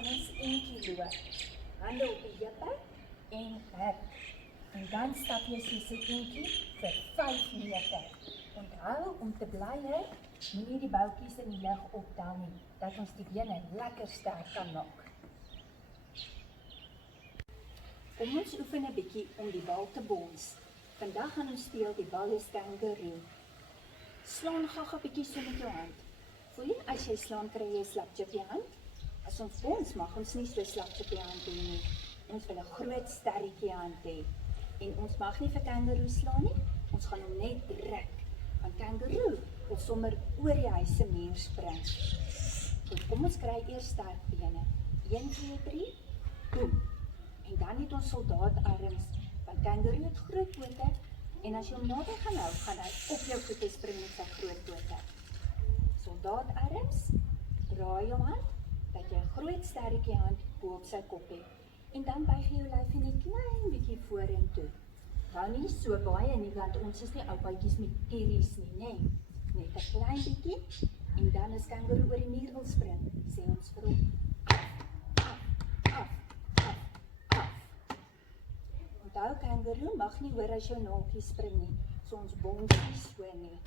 gaan ons eentjie loop. Hande op die heupe en hek. En dan stap jy soos 'n eentjie vir 5 meter. Onthou om te bly hê, moenie die boutjies in die lug optel nie, dat ons die bene lekker sterk kan maak. Kom ons oefen 'n bietjie om die bal te bons. Vandag gaan ons speel die bal is kangaroo. Slaan gou 'n bietjie so met jou hand. Voel jy as jy slaan kry jy 'n slapjie op jou hand? As ons bons mag ons nie so 'n slapjie op jou hand hê nie. Ons wil 'n groot sterretjie hand hê. En ons mag nie vir kangaroo slaan nie. Ons gaan hom net druk. Want kangaroo wil sommer oor die huis se muur spring. Goed, kom ons kry eers sterk bene. 1, 2, 3. Boem. En dan het ons soldaatarms. Want kangaroo het groot pote en as jy hom naby gaan hou, gaan hy op jou voete spring met sy groot pote. Soldaatarms, draai jou hand, dat jy 'n groot sterretjie hand bo op sy kop het. En dan buig jy jou lyf net klein bietjie vorentoe. Nou nie so baie nie, want ons is nie oupaatjies met kerries nie, nee. Net 'n klein bietjie en dan as kangaroo oor die muur wil spring, sê ons vir hom af. Onthou kangaroo mag nie hoor as jou naaltjie spring nie, so ons bons nie so nie.